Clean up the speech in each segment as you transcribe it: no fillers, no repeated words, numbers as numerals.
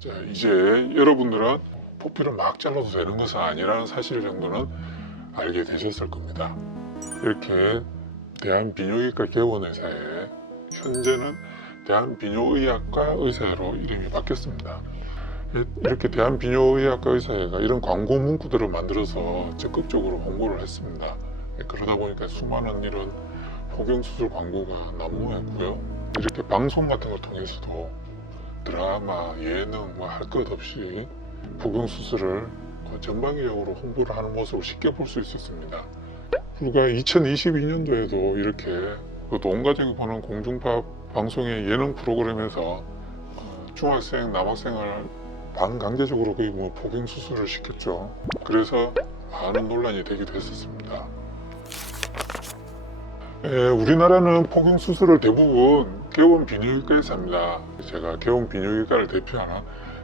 자, 이제 여러분들은 포피를 막 잘라도 되는 것은 아니라는 사실 정도는 알게 되셨을 겁니다. 이렇게 대한비뇨기과 개원의사에 현재는 대한비뇨의학과 의사로 이름이 바뀌었습니다. 이렇게 대한비뇨의학과 의사회가 이런 광고 문구들을 만들어서 적극적으로 홍보를 했습니다. 그러다 보니까 수많은 이런 포경수술 광고가 난무했고요. 이렇게 방송 같은 걸 통해서도 드라마, 예능 할 것 없이 포경수술을 전방위적으로 홍보를 하는 모습을 쉽게 볼 수 있었습니다. 불과 2022년도에도 이렇게 온 가족이 보는 공중파 방송의 예능 프로그램에서 중학생, 남학생을 반강제적으로 거의 포경수술을 시켰죠. 그래서 많은 논란이 되기도 했었습니다. 우리나라는 포경수술을 대부분 개원비뇨기과에서 합니다. 제가 개원비뇨기과를 대표하는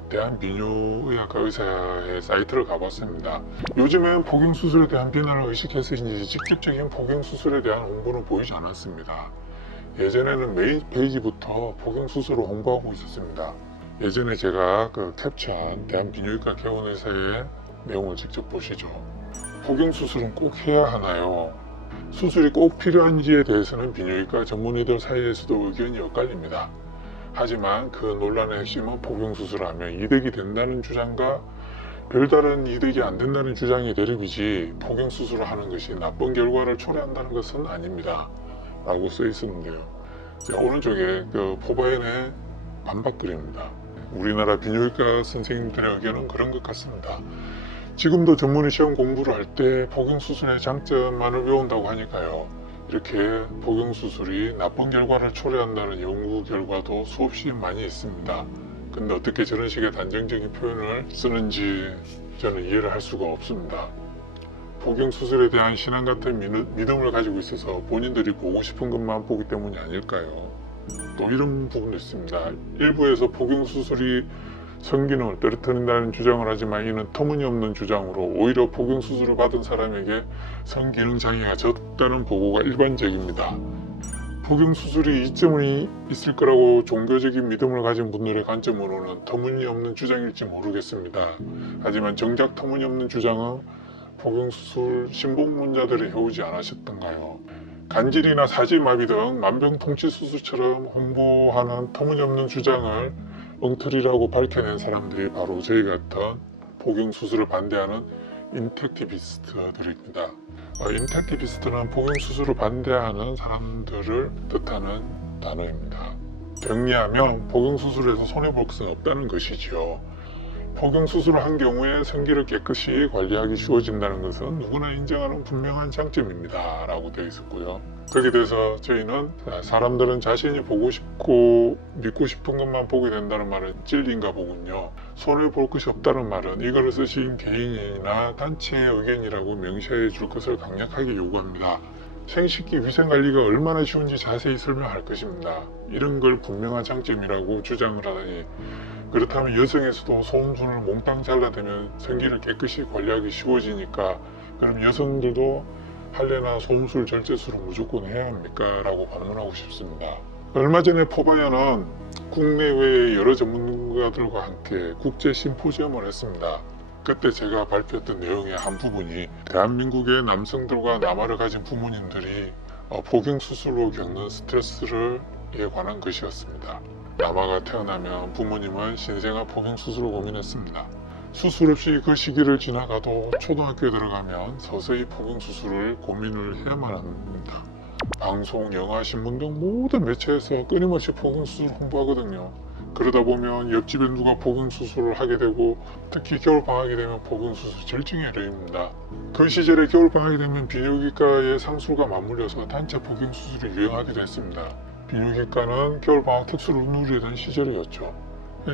대한비뇨의학과 의사의 사이트를 가봤습니다. 요즘엔 포경수술에 대한 비난을 의식해서인지 직접적인 포경수술에 대한 홍보는 보이지 않았습니다. 예전에는 메인 페이지부터 포경수술을 홍보하고 있었습니다. 예전에 제가 캡처한 대한비뇨기과 개원의사의 내용을 직접 보시죠. 포경수술은 꼭 해야 하나요? 수술이 꼭 필요한지에 대해서는 비뇨기과 전문의들 사이에서도 의견이 엇갈립니다. 하지만 그 논란의 핵심은 포경수술을 하면 이득이 된다는 주장과 별다른 이득이 안 된다는 주장이 대립이지 포경수술을 하는 것이 나쁜 결과를 초래한다는 것은 아닙니다. 라고 써 있었는데요. 오른쪽에 포바연의 반박글입니다. 우리나라 비뇨기과 선생님들의 의견은 그런 것 같습니다. 지금도 전문의 시험 공부를 할 때 포경수술의 장점만을 외운다고 하니까요. 이렇게 포경수술이 나쁜 결과를 초래한다는 연구 결과도 수없이 많이 있습니다. 근데 어떻게 저런 식의 단정적인 표현을 쓰는지 저는 이해를 할 수가 없습니다. 포경수술에 대한 신앙 같은 믿음을 가지고 있어서 본인들이 보고 싶은 것만 보기 때문이 아닐까요? 또 이런 부분도 있습니다. 일부에서 포경수술이 성기능을 떨어뜨린다는 주장을 하지만 이는 터무니없는 주장으로 오히려 포경수술을 받은 사람에게 성기능 장애가 적다는 보고가 일반적입니다. 포경수술이 이점이 있을 거라고 종교적인 믿음을 가진 분들의 관점으로는 터무니없는 주장일지 모르겠습니다. 하지만 정작 터무니없는 주장은 포경수술 신봉론자들이 해오지 않으셨던가요? 간질이나 사지마비 등 만병통치수술처럼 홍보하는 터무니없는 주장을 엉터리라고 밝혀낸 사람들이 바로 저희 같은 포경수술을 반대하는 인텍티비스트들입니다. 인텍티비스트는 포경수술을 반대하는 사람들을 뜻하는 단어입니다. 정리하면 포경수술에서 손해볼 것은 없다는 것이지요. 포경수술을 한 경우에 성기를 깨끗이 관리하기 쉬워진다는 것은 누구나 인정하는 분명한 장점입니다. 라고 되어 있었고요. 거기에 대해서 저희는 사람들은 자신이 보고 싶고 믿고 싶은 것만 보게 된다는 말은 진리인가 보군요. 손해볼 것이 없다는 말은 이거를 쓰신 개인이나 단체의 의견이라고 명시해 줄 것을 강력하게 요구합니다. 생식기 위생관리가 얼마나 쉬운지 자세히 설명할 것입니다. 이런 걸 분명한 장점이라고 주장을 하다니, 그렇다면 여성에서도 소음순을 몽땅 잘라대면 성기를 깨끗이 관리하기 쉬워지니까 그럼 여성들도 할례나 소음술 절제술을 무조건 해야 합니까? 라고 반문하고 싶습니다. 얼마 전에 포바연은 국내외의 여러 전문가들과 함께 국제 심포지엄을 했습니다. 그때 제가 발표했던 내용의 한 부분이 대한민국의 남성들과 남아를 가진 부모님들이 포경수술로 겪는 스트레스에 관한 것이었습니다. 남아가 태어나면 부모님은 신생아 포경수술을 고민했습니다. 수술 없이 그 시기를 지나가도 초등학교에 들어가면 서서히 포경수술을 고민을 해야만 합니다. 방송, 영화, 신문 등 모든 매체에서 끊임없이 포경수술 홍보하거든요. 그러다 보면 옆집에 누가 포경수술을 하게 되고 특히 겨울방학이 되면 포경수술 절정의 일입니다. 그 시절에 겨울방학이 되면 비뇨기과의 상술과 맞물려서 단체 포경수술이 유행하기도 했습니다. 비뇨기과는 겨울방학 특수를 누리던 시절이었죠.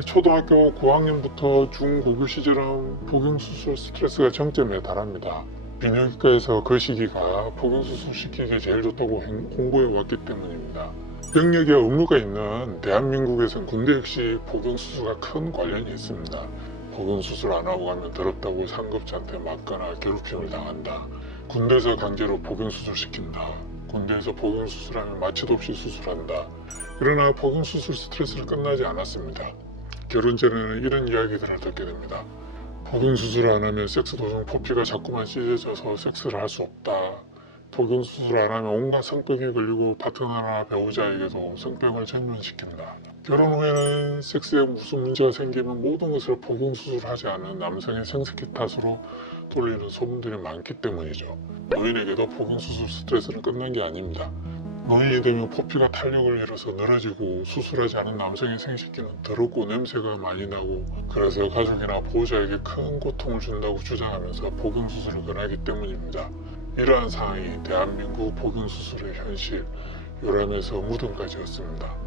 초등학교 9학년부터 중고교 시절은 포경수술 스트레스가 정점에 달합니다. 비뇨기과에서 그 시기가 포경수술 시키기에 제일 좋다고 홍보해 왔기 때문입니다. 병력에 의무가 있는 대한민국에선 군대 역시 포경수술과 큰 관련이 있습니다. 포경수술 안 하고 가면 더럽다고 상급자한테 맞거나 괴롭힘을 당한다. 군대에서 강제로 포경수술 시킨다. 군대에서 포경수술하면 마취도 없이 수술한다. 그러나 포경수술 스트레스는 끝나지 않았습니다. 결혼 전에는 이런 이야기들을 듣게 됩니다. 복용수술을 안 하면 섹스 도중 포피가 자꾸만 찢어져서 섹스를 할 수 없다. 복용수술 안 하면 온갖 성병에 걸리고 파트너나 배우자에게도 성병을 전염시킨다. 결혼 후에는 섹스에 무슨 문제가 생기면 모든 것을 복용수술하지 않은 남성의 성색기 탓으로 돌리는 소문들이 많기 때문이죠. 노인에게도 복용수술 스트레스는 끝난 게 아닙니다. 노인이 되면 포피가 탄력을 잃어서 늘어지고 수술하지 않은 남성의 생식기는 더럽고 냄새가 많이 나고 그래서 가족이나 보호자에게 큰 고통을 준다고 주장하면서 복용수술을 권하기 때문입니다. 이러한 상황이 대한민국 복용수술의 현실, 요람에서 무덤까지였습니다.